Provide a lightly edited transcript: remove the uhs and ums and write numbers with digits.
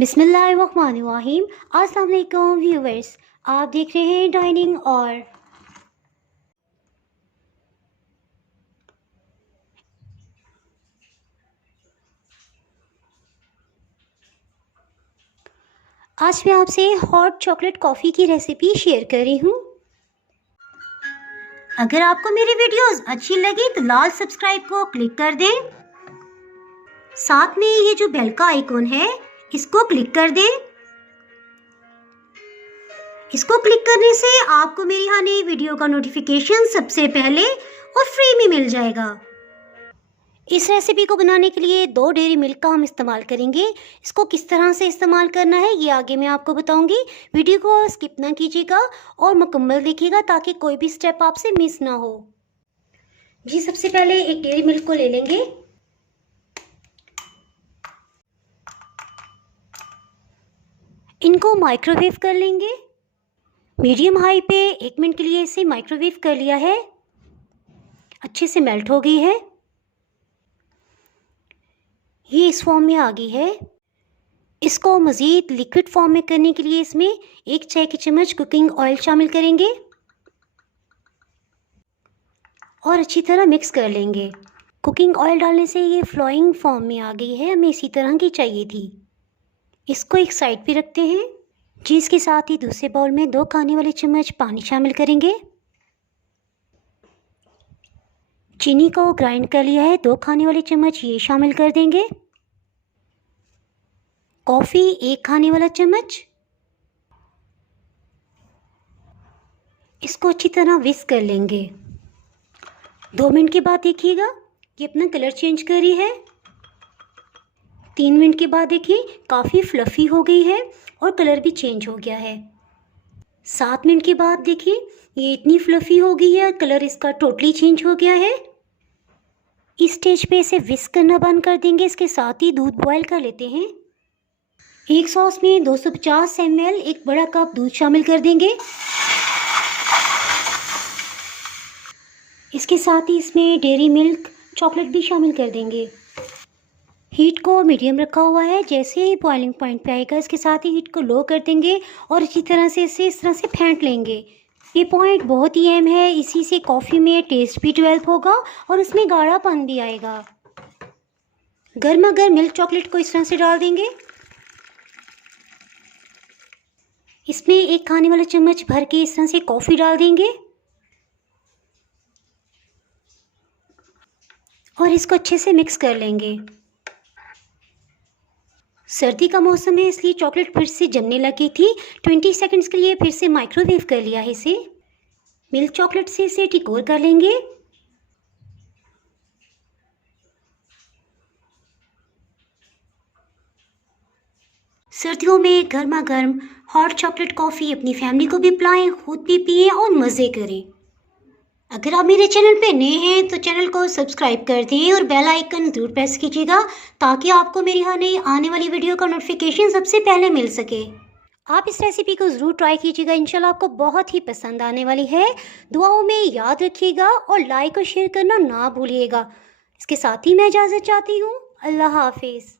बिस्मिल्लाहिर्रहमानिर्रहीम। अस्सलाम वालेकुम व्यूवर्स, आप देख रहे हैं डाइनिंग और आज मैं आपसे हॉट चॉकलेट कॉफ़ी की रेसिपी शेयर कर रही हूँ। अगर आपको मेरी वीडियोस अच्छी लगी तो लाल सब्सक्राइब को क्लिक कर दें। साथ में ये जो बेल का आइकॉन है इसको क्लिक कर दें। इसको क्लिक करने से आपको मेरी हर नई वीडियो का नोटिफिकेशन सबसे पहले और फ्री में मिल जाएगा। इस रेसिपी को बनाने के लिए 2 डेयरी मिल्क का हम इस्तेमाल करेंगे। इसको किस तरह से इस्तेमाल करना है ये आगे मैं आपको बताऊंगी। वीडियो को स्किप ना कीजिएगा और मुकम्मल देखिएगा ताकि कोई भी स्टेप आपसे मिस ना हो। जी, सबसे पहले एक डेयरी मिल्क को ले लेंगे। इनको माइक्रोवेव कर लेंगे। मीडियम हाई पे 1 मिनट के लिए इसे माइक्रोवेव कर लिया है। अच्छे से मेल्ट हो गई है। ये इस फॉर्म में आ गई है। इसको मज़ीद लिक्विड फॉर्म में करने के लिए इसमें 1 चाय की चम्मच कुकिंग ऑयल शामिल करेंगे और अच्छी तरह मिक्स कर लेंगे। कुकिंग ऑयल डालने से ये फ्लोइंग फॉर्म में आ गई है, हमें इसी तरह की चाहिए थी। इसको एक साइड पे रखते हैं। जी, इसके साथ ही दूसरे बाउल में 2 खाने वाले चम्मच पानी शामिल करेंगे। चीनी को ग्राइंड कर लिया है, 2 खाने वाले चम्मच ये शामिल कर देंगे। कॉफ़ी 1 खाने वाला चम्मच। इसको अच्छी तरह विस्क कर लेंगे। 2 मिनट के बाद देखिएगा ये अपना कलर चेंज कर रही है। 3 मिनट के बाद देखिए काफ़ी फ्लफ़ी हो गई है और कलर भी चेंज हो गया है। 7 मिनट के बाद देखिए ये इतनी फ्लफ़ी हो गई है, कलर इसका टोटली चेंज हो गया है। इस स्टेज पे इसे विस्क करना बंद कर देंगे। इसके साथ ही दूध बॉयल कर लेते हैं। एक सॉस में 250 ml 1 बड़ा कप दूध शामिल कर देंगे। इसके साथ ही इसमें डेयरी मिल्क चॉकलेट भी शामिल कर देंगे। हीट को मीडियम रखा हुआ है। जैसे ही बॉइलिंग पॉइंट पे आएगा इसके साथ ही हीट को लो कर देंगे और इसी तरह से इसे इस तरह से फेंट लेंगे। ये पॉइंट बहुत ही अहम है, इसी से कॉफ़ी में टेस्ट भी डेवलप होगा और इसमें गाढ़ापन भी आएगा। गर्मा गर्म मिल्क चॉकलेट को इस तरह से डाल देंगे। इसमें 1 खाने वाला चम्मच भर के इस तरह से कॉफ़ी डाल देंगे और इसको अच्छे से मिक्स कर लेंगे। सर्दी का मौसम है इसलिए चॉकलेट फिर से जमने लगी थी। 20 सेकंड्स के लिए फिर से माइक्रोवेव कर लिया है इसे। मिल्क चॉकलेट से इसे डिकोर कर लेंगे। सर्दियों में गर्मा गर्म हॉट चॉकलेट कॉफ़ी अपनी फैमिली को भी पिलाएं, खुद भी पिए और मज़े करें। अगर आप मेरे चैनल पे नए हैं तो चैनल को सब्सक्राइब कर दें और बेल आइकन ज़रूर प्रेस कीजिएगा ताकि आपको मेरी हर नई आने वाली वीडियो का नोटिफिकेशन सबसे पहले मिल सके। आप इस रेसिपी को ज़रूर ट्राई कीजिएगा, इंशाल्लाह आपको बहुत ही पसंद आने वाली है। दुआओं में याद रखिएगा और लाइक और शेयर करना ना भूलिएगा। इसके साथ ही मैं इजाज़त चाहती हूँ। अल्लाह हाफिज़।